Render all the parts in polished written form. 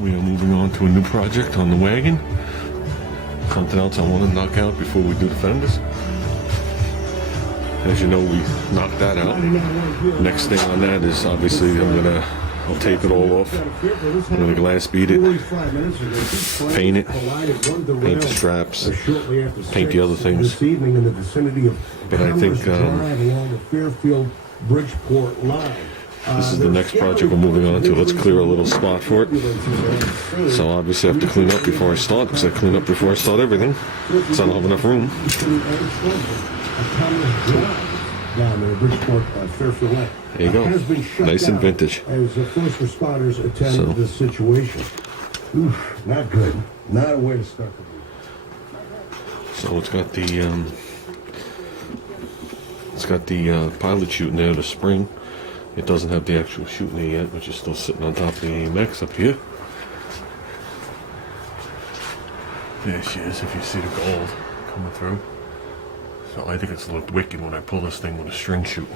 We are moving on to a new project on the wagon. Something else I want to knock out before we do the fenders. As you know, we knocked that out. Next thing on that is obviously I'll tape it all off. I'm gonna glass beat it, paint it, paint the straps, paint the other things. But I think this is the next project we're moving on to. Let's clear a little spot for it. So obviously I have to clean up before I start, because I clean up before I start everything, so I don't have enough room. There you go. Nice and vintage. As the first responders attend to the situation. Oof, not good. Not a way to start the week. So it's got the pilot chute in there, the spring. It doesn't have the actual chute in there yet, which is still sitting on top of the AMX up here. There she is, if you see the gold coming through. So I think it's looked wicked when I pull this thing with a string chute.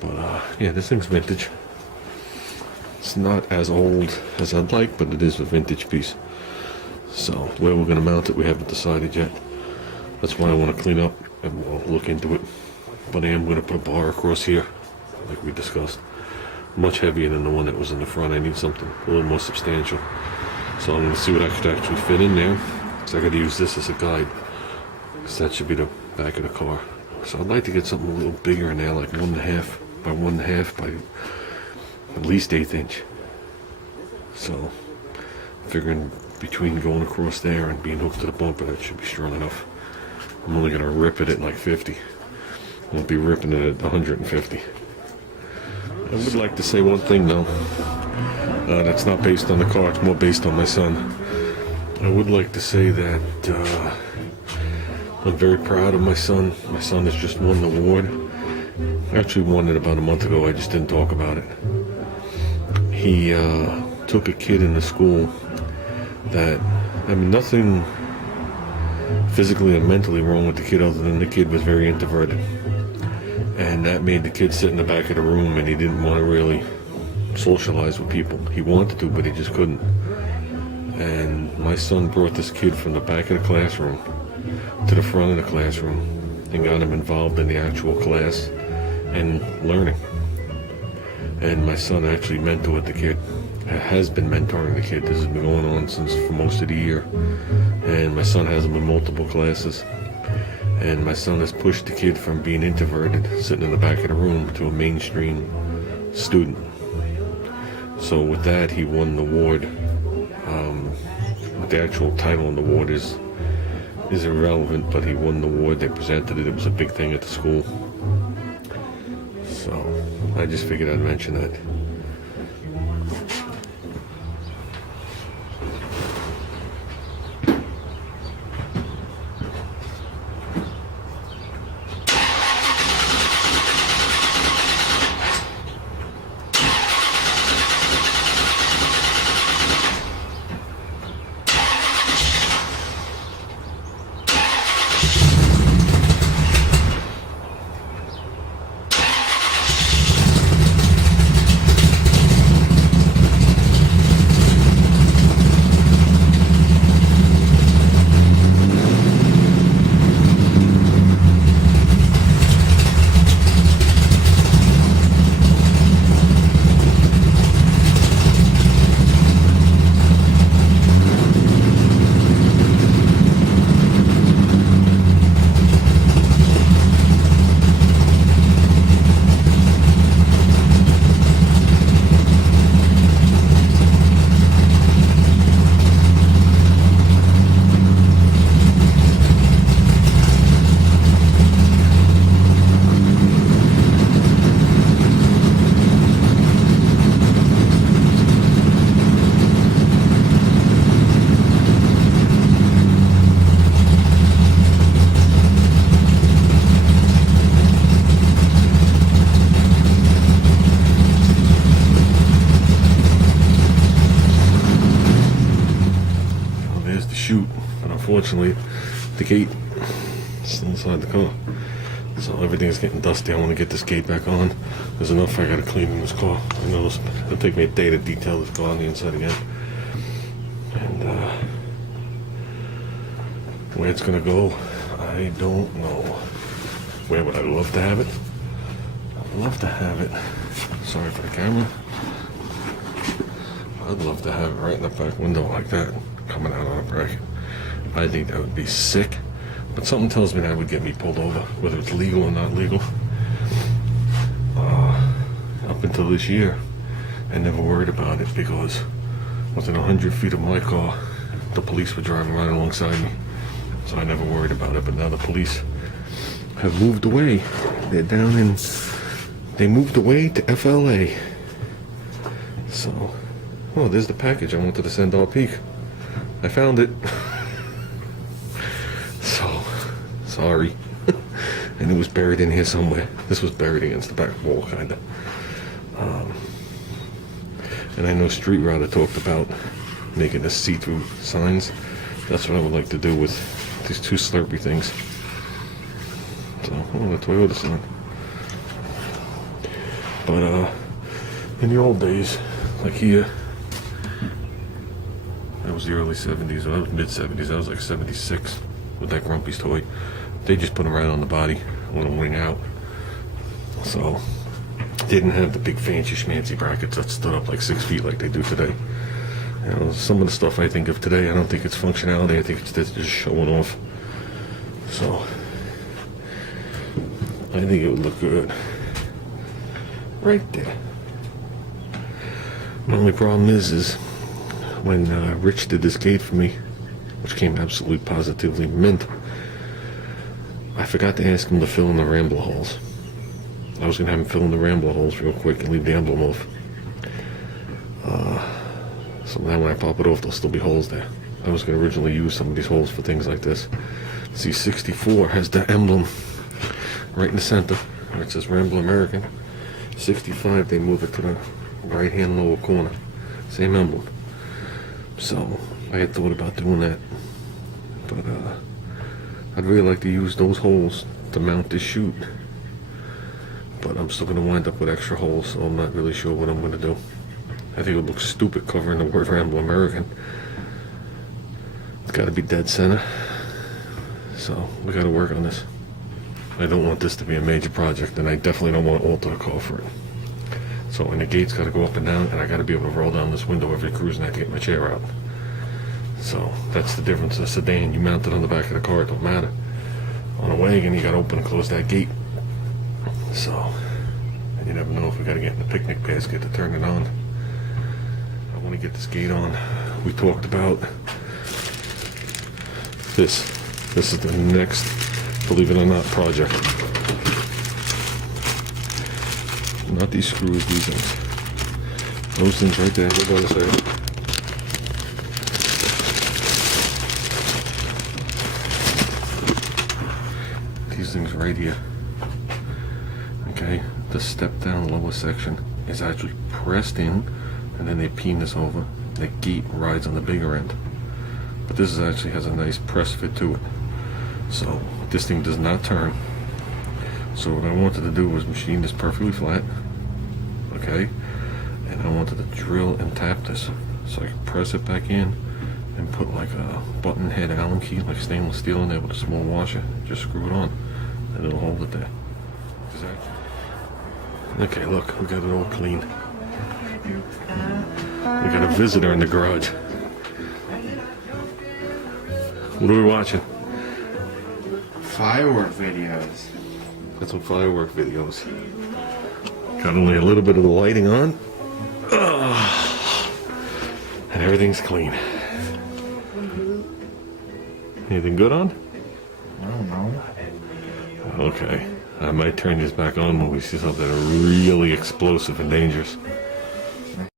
But yeah, this thing's vintage. It's not as old as I'd like, but it is a vintage piece. So where we're going to mount it, we haven't decided yet. That's why I want to clean up and we'll look into it. But I am going to put a bar across here, like we discussed. Much heavier than the one that was in the front. I need something a little more substantial. So I'm going to see what I could actually fit in there. So I got to use this as a guide, because that should be the back of the car. So I'd like to get something a little bigger in there, like 1.5 by 1.5 by at least 1/8 inch. So figuring between going across there and being hooked to the bumper, that should be strong enough. I'm only going to rip it at like 50. Won't be ripping it at 150. I would like to say one thing though. That's not based on the car, it's more based on my son. I would like to say that I'm very proud of my son. My son has just won the award. I actually won it about a month ago, I just didn't talk about it. He took a kid in the school that, I mean, nothing physically or mentally wrong with the kid other than the kid was very introverted. And that made the kid sit in the back of the room and he didn't want to really socialize with people. He wanted to, but he just couldn't. And my son brought this kid from the back of the classroom to the front of the classroom and got him involved in the actual class and learning. And my son actually mentored the kid, has been mentoring the kid. This has been going on for most of the year. And my son has him in multiple classes. And my son has pushed the kid from being introverted, sitting in the back of the room, to a mainstream student. So with that, he won the award. What the actual title on the award is irrelevant, but he won the award. They presented it. It was a big thing at the school. So I just figured I'd mention that. Unfortunately, the gate is still inside the car, so everything's getting dusty. I want to get this gate back on. There's enough I got to clean in this car. I know it'll take me a day to detail this car on the inside again. And where it's gonna go, I don't know. Where would I love to have it? I'd love to have it. Sorry for the camera. I'd love to have it right in the back window like that, coming out on a break. I think that would be sick. But something tells me that would get me pulled over, whether it's legal or not legal. Up until this year, I never worried about it because within 100 feet of my car, the police were driving right alongside me. So I never worried about it. But now the police have moved away. They're down in, they moved away to FLA. So, oh, there's the package I wanted to send all Peak. I found it. So, sorry. And it was buried in here somewhere. This was buried against the back wall, kind of. And I know Street Router talked about making this see-through signs. That's what I would like to do with these two Slurpee things. So, oh, the Toyota sign. But in the old days, like here, that was the early 70s, or that was mid-70s, that was like 76 with that Grumpy's toy. They just put them right on the body, a little wing out. So, didn't have the big fancy schmancy brackets that stood up like 6 feet like they do today. You know, some of the stuff I think of today, I don't think it's functionality, I think it's just showing off. So, I think it would look good. Right there. The only problem is when Rich did this gate for me, which came absolutely positively mint, I forgot to ask him to fill in the rambler holes. I was going to have him fill in the rambler holes real quick and leave the emblem off. So now when I pop it off, there'll still be holes there. I was going to originally use some of these holes for things like this. See, 64 has the emblem right in the center, where it says Rambler American. 65, they move it to the right-hand lower corner. Same emblem. So, I had thought about doing that. But, I'd really like to use those holes to mount this chute. But I'm still going to wind up with extra holes, so I'm not really sure what I'm going to do. I think it would look stupid covering the word Rambler American. It's got to be dead center. So, we got to work on this. I don't want this to be a major project, and I definitely don't want to alter the car for it. So, and the gate's got to go up and down, and I got to be able to roll down this window every cruise, and I have to get my chair out. So, that's the difference. A sedan, you mount it on the back of the car, it don't matter. On a wagon, you got to open and close that gate. So, and you never know if we got to get in the picnic basket to turn it on. I want to get this gate on. We talked about this. This is the next, believe it or not, project. Not these screws, these things. Those things right there, what did I say? These things right here. Okay, the step down lower section is actually pressed in, and then they peen this over. The gate rides on the bigger end. But this actually has a nice press fit to it. So this thing does not turn. So what I wanted to do was machine this perfectly flat, okay, and I wanted to drill and tap this so I could press it back in and put like a button head Allen key, like stainless steel in there with a small washer. Just screw it on and it'll hold it there. Okay, look, we got it all clean. We got a visitor in the garage. What are we watching? Firework videos. Got some firework videos. Got only a little bit of the lighting on. And everything's clean. Anything good on? I don't know. Okay. I might turn this back on when we see something really explosive and dangerous.